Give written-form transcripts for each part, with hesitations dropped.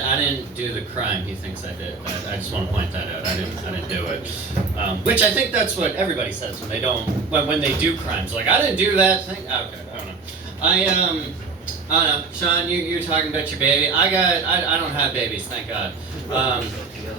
I didn't do the crime he thinks I did. I just want to point that out. I didn't do it. Which I think that's what everybody says when they don't, when they do crimes. Like, I didn't do that thing. Okay, I don't know. I don't know. Sean, you're talking about your baby. I don't have babies, thank God.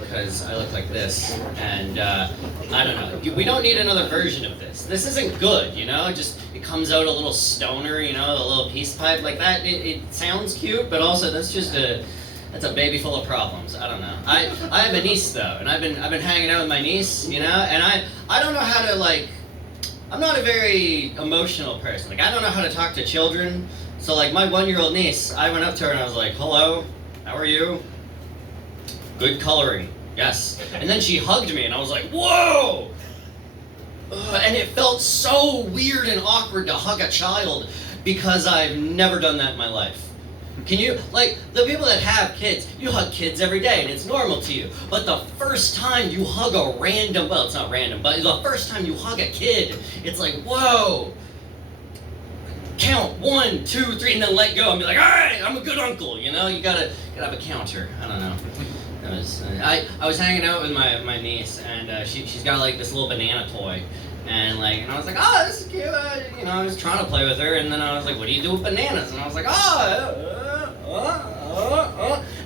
Because I look like this, and I don't know. We don't need another version of this. This isn't good, you know? Just, it comes out a little stoner, you know, a little peace pipe like that. It sounds cute, but also that's a baby full of problems. I don't know. I have a niece though, and I've been hanging out with my niece, you know, and I don't know how to, like, I'm not a very emotional person. Like, I don't know how to talk to children. So like my 1-year-old niece, I went up to her and I was like, hello, how are you? Good coloring, yes. And then she hugged me and I was like, whoa! And it felt so weird and awkward to hug a child because I've never done that in my life. Can you, like, the people that have kids, you hug kids every day and it's normal to you. But the first time you hug a random, well, it's not random, but the first time you hug a kid, it's like, whoa. Count 1, 2, 3, and then let go and be like, all right, I'm a good uncle, you know? You gotta have a counter. I don't know. I was hanging out with my niece, and she's got like this little banana toy, and I was like, oh, this is cute. You know, I was trying to play with her, and then I was like, what do you do with bananas? And I was like,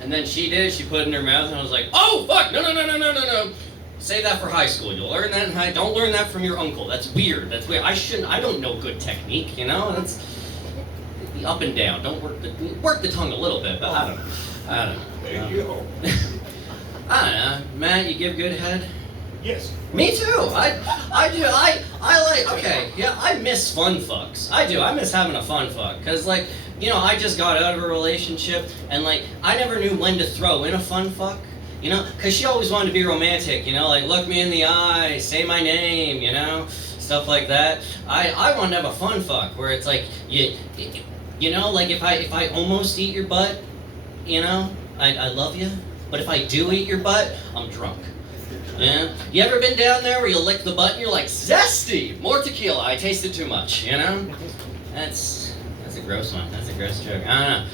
and then she did. She put it in her mouth, and I was like, oh fuck, no. Save that for high school. You'll learn that in high. Don't learn that from your uncle. That's weird. That's weird. I don't know good technique. You know, that's the up and down. Don't work the tongue a little bit, but I don't know. There you go. I don't know. Matt, you give good head? Yes. Me too. I do. I like, okay, yeah, I miss fun fucks. I do. I miss having a fun fuck. Because, like, you know, I just got out of a relationship, and, like, I never knew when to throw in a fun fuck. You know, because she always wanted to be romantic, you know, like, look me in the eye, say my name, you know, stuff like that. I want to have a fun fuck where it's like, you know, like, if I almost eat your butt, you know, I love you. But if I do eat your butt, I'm drunk. Yeah? You ever been down there where you lick the butt and you're like, zesty! More tequila, I tasted too much, you know? That's a gross one. That's a gross joke. I don't know.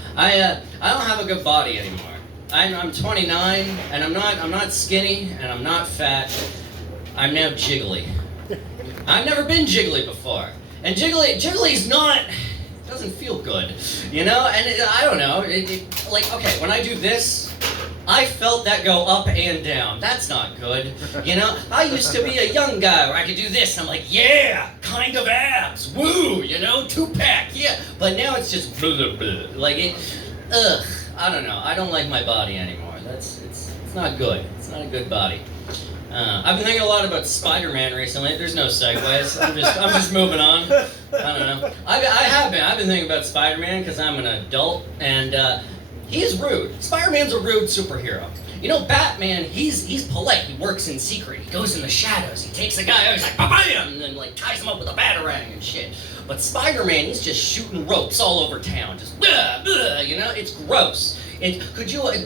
I don't have a good body anymore. I'm 29, and I'm not skinny, and I'm not fat. I'm now jiggly. I've never been jiggly before. And jiggly's not, it doesn't feel good, you know? And I don't know, like, okay, when I do this, I felt that go up and down. That's not good, you know? I used to be a young guy where I could do this, and I'm like, yeah, kind of abs, woo, you know, 2-pack, yeah. But now it's just blah, blah, blah. Like, ugh. I don't know. I don't like my body anymore. It's not good. It's not a good body. I've been thinking a lot about Spider-Man recently. There's no segues. I'm just moving on. I don't know. I've been thinking about Spider-Man because I'm an adult, and he's rude. Spider-Man's a rude superhero. You know, Batman, he's polite. He works in secret. He goes in the shadows. He takes a guy out. He's like, ba-bam, and then like ties him up with a batarang and shit. But Spider-Man, he's just shooting ropes all over town. Just blah, blah, you know, it's gross.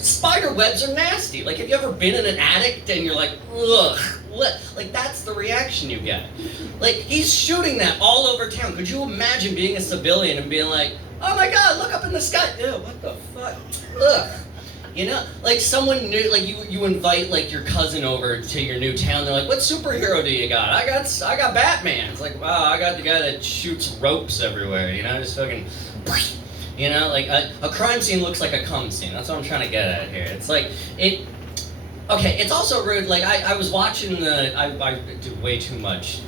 Spider webs are nasty. Like, have you ever been in an attic and you're like, ugh, like that's the reaction you get. Like, he's shooting that all over town. Could you imagine being a civilian and being like, oh my God, look up in the sky. Ew, what the fuck? Ugh. You know, like someone new, like you invite like your cousin over to your new town. They're like, "What superhero do you got?" I got Batman. It's like, wow, I got the guy that shoots ropes everywhere. You know, just fucking, you know, like a crime scene looks like a cum scene. That's what I'm trying to get at here. It's like it. Okay, it's also rude. Like I was watching I do way too much,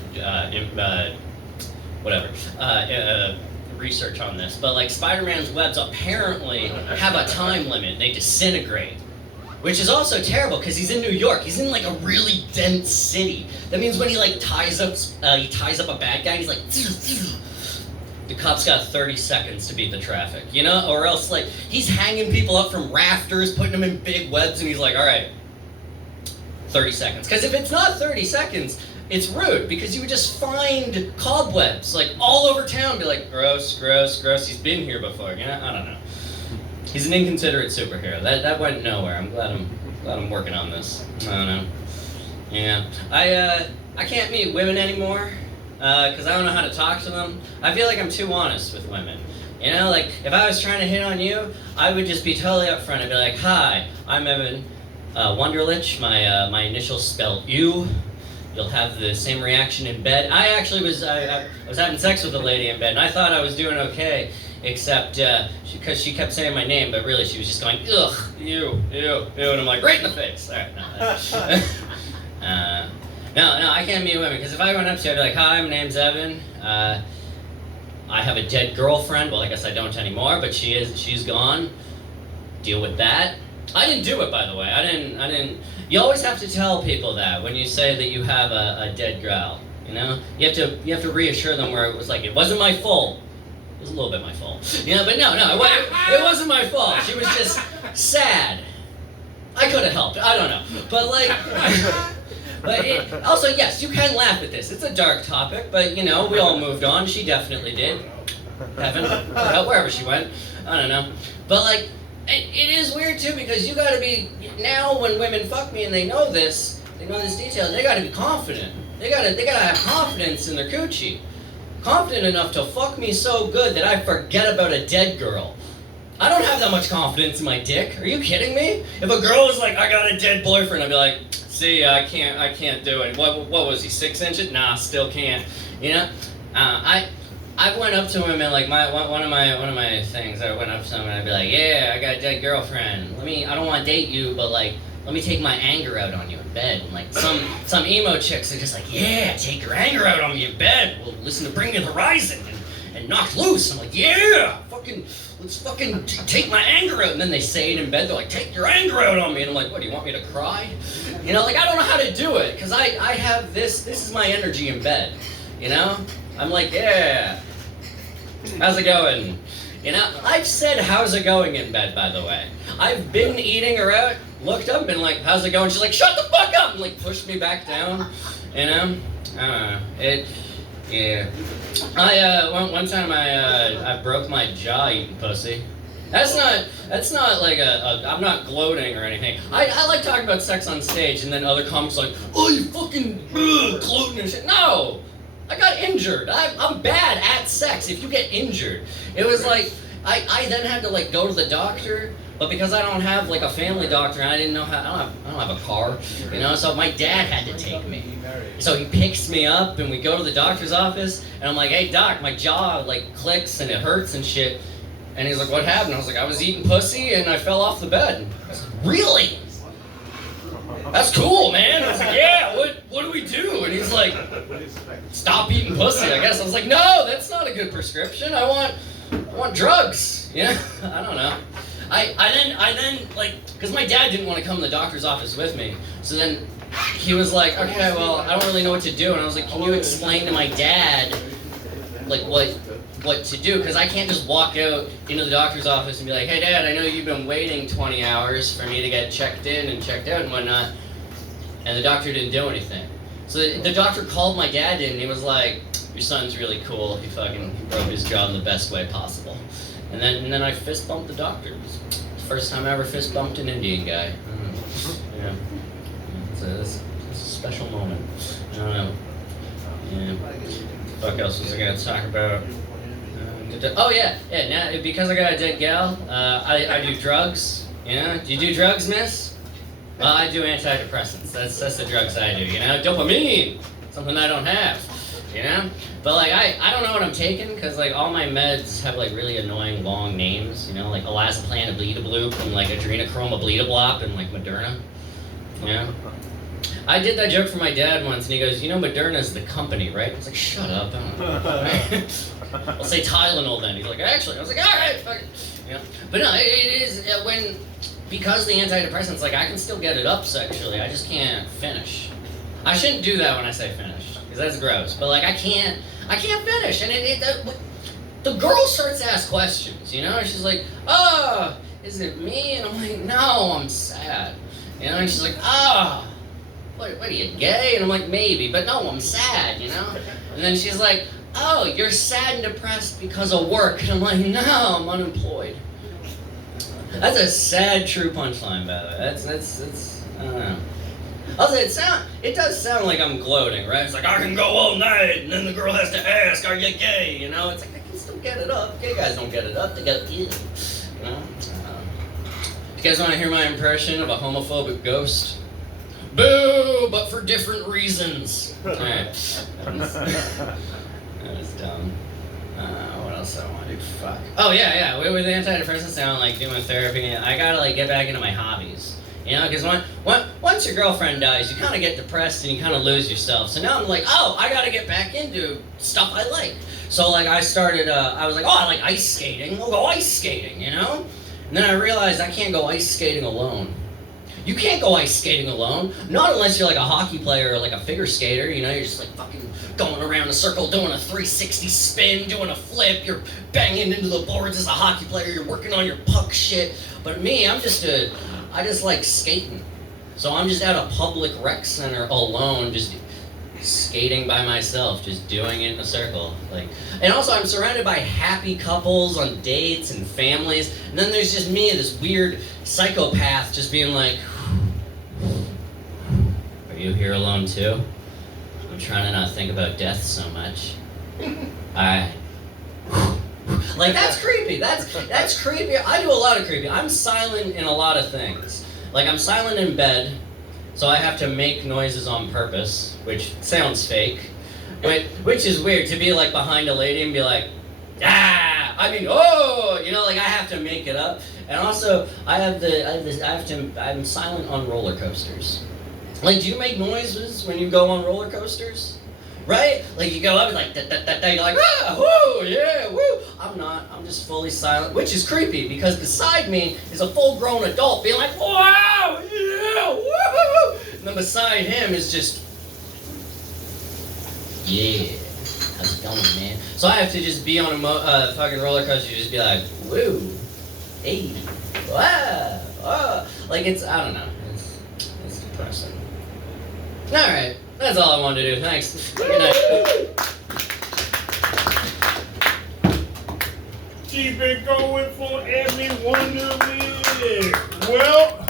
research on this, but like Spider-Man's webs apparently have a time limit. They disintegrate, which is also terrible because he's in New York. He's in like a really dense city. That means when he like ties up a bad guy, he's like, the cop's got 30 seconds to beat the traffic, you know? Or else like he's hanging people up from rafters, putting them in big webs, and he's like, all right, 30 seconds. Because if it's not 30 seconds, it's rude, because you would just find cobwebs, like, all over town, be like, gross, gross, gross, he's been here before, you know? I don't know. He's an inconsiderate superhero. That went nowhere. I'm glad I'm working on this. I don't know. Yeah. I can't meet women anymore, because I don't know how to talk to them. I feel like I'm too honest with women. You know, like, if I was trying to hit on you, I would just be totally upfront. I'd be like, hi, I'm Evan Wunderlich. My initials spell you. You'll have the same reaction in bed. I actually was having sex with a lady in bed, and I thought I was doing okay, except because she kept saying my name, but really she was just going, ugh, you, and I'm like, right in the face. All right, no, I can't meet women, because if I went up to you, I'd be like, hi, my name's Evan. I have a dead girlfriend. Well, I guess I don't anymore, but she's gone. Deal with that. I didn't do it, by the way. I didn't. You always have to tell people that when you say that you have a dead gal. You know, you have to reassure them where it was like, it wasn't my fault. It was a little bit my fault. You know, but no, it wasn't my fault. She was just sad. I could have helped. I don't know, but like. But also, yes, you can laugh at this. It's a dark topic, but, you know, we all moved on. She definitely did. Heaven, wherever she went. I don't know. But, like, it is weird, too, because you gotta be, now when women fuck me and they know this detail, they gotta be confident. They gotta have confidence in their coochie. Confident enough to fuck me so good that I forget about a dead girl. I don't have that much confidence in my dick. Are you kidding me? If a girl was like, I got a dead boyfriend, I'd be like, see, I can't do it. What was he, 6 inches? Nah, still can't. You know, I went up to him and like one of my things. I went up to him and I'd be like, yeah, I got a dead girlfriend. I don't want to date you, but like, let me take my anger out on you in bed. And like some emo chicks are just like, yeah, take your anger out on me in bed. We'll listen to Bring Me the Horizon and Knock Loose. I'm like, yeah, let's fucking take my anger out. And then they say it in bed. They're like, take your anger out on me. And I'm like, what, do you want me to cry? You know, like, I don't know how to do it. Because I have this is my energy in bed. You know? I'm like, yeah. How's it going? You know, I've said how's it going in bed, by the way. I've been eating her out, looked up, and been like, how's it going? She's like, shut the fuck up! And like, pushed me back down. You know? I don't know. Yeah. One time I broke my jaw eating pussy. That's not like I'm not gloating or anything. I like talking about sex on stage, and then other comics are like, oh, you fucking gloating and shit. No! I got injured. I'm bad at sex if you get injured. It was like, I then had to like go to the doctor, but because I don't have like a family doctor and I didn't know how, I don't have a car, you know, so my dad had to take me. So he picks me up and we go to the doctor's office and I'm like, hey doc, my jaw like clicks and it hurts and shit. And he's like, what happened? I was like, I was eating pussy and I fell off the bed. I was like, really? That's cool, man. I was like, yeah, what do we do? And he's like, stop eating pussy, I guess. I was like, no, that's not a good prescription. I want drugs. You know? I don't know. I then like, because my dad didn't want to come to the doctor's office with me. So then he was like, okay, well, I don't really know what to do. And I was like, can you explain to my dad, like, what to do? Because I can't just walk out into the doctor's office and be like, hey, Dad, I know you've been waiting 20 hours for me to get checked in and checked out and whatnot. And the doctor didn't do anything. So the doctor called my dad in and he was like, your son's really cool. He broke his jaw in the best way possible. And then I fist bumped the doctor. It was the first time I ever fist bumped an Indian guy. Yeah. It's a special moment. I don't know. Yeah. What else was I going to talk about? Oh yeah. Now because I got a dead gal, I do drugs. You know? Do you do drugs, miss? Well, I do antidepressants. That's the drugs I do. You know, dopamine, something I don't have. You know? But like I don't know what I'm taking because like all my meds have like really annoying long names. You know, like Olazapam, Abletabloop, and like Adrenochrome, Abletablopp, and like Moderna. You know? I did that joke for my dad once, and he goes, you know Moderna's the company, right? I was like, shut up, I don't know. I'll say Tylenol then. He's like, actually. I was like, all right, fuck it. You know? But no, it is, because the antidepressants, like, I can still get it up sexually, I just can't finish. I shouldn't do that when I say finish, because that's gross. But, like, I can't finish. And the girl starts to ask questions, you know? And she's like, oh, is it me? And I'm like, no, I'm sad. You know? And she's like, oh. What are you, gay? And I'm like, maybe, but no, I'm sad, you know? And then she's like, oh, you're sad and depressed because of work. And I'm like, no, I'm unemployed. That's a sad, true punchline, by the way. That's I don't know. Also, it does sound like I'm gloating, right? It's like, I can go all night, and then the girl has to ask, are you gay? You know, it's like, I can still don't get it up. Gay guys don't get it up. They go, ew. You know? You guys want to hear my impression of a homophobic ghost? Boo! But for different reasons. Alright. That was dumb. What else I want to do? Fuck. Oh, yeah. With antidepressants now, like, doing therapy, I gotta, like, get back into my hobbies. You know, because once your girlfriend dies, you kind of get depressed and you kind of lose yourself. So now I'm like, oh, I gotta get back into stuff I like. So, like, I started, I was like, oh, I like ice skating. We'll go ice skating, you know? And then I realized I can't go ice skating alone. You can't go ice skating alone. Not unless you're like a hockey player or like a figure skater, you know, you're just like fucking going around a circle, doing a 360 spin, doing a flip, you're banging into the boards as a hockey player, you're working on your puck shit. But me, I just like skating. So I'm just at a public rec center alone, just skating by myself, just doing it in a circle. Like, and also I'm surrounded by happy couples on dates and families, and then there's just me, this weird psychopath, just being like, are you here alone too? I'm trying to not think about death so much. Alright. Like, that's creepy. That's creepy. I do a lot of creepy. I'm silent in a lot of things. Like, I'm silent in bed, so I have to make noises on purpose, which sounds fake, which is weird, to be like behind a lady and be like, oh, you know, like I have to make it up. And also, I'm silent on roller coasters. Like, do you make noises when you go on roller coasters? Right? Like, you go up and like, you're like, woo, yeah, woo. I'm not, I'm just fully silent, which is creepy because beside me is a full-grown adult being like, wow, yeah, woo. And then beside him is just, yeah, how's it going, man? So I have to just be on a fucking roller coaster, just be like, woo, hey, wow, oh. Like, it's, I don't know, it's depressing. All right. That's all I wanted to do. Thanks. Good night. Keep it going for everyone to live. Well,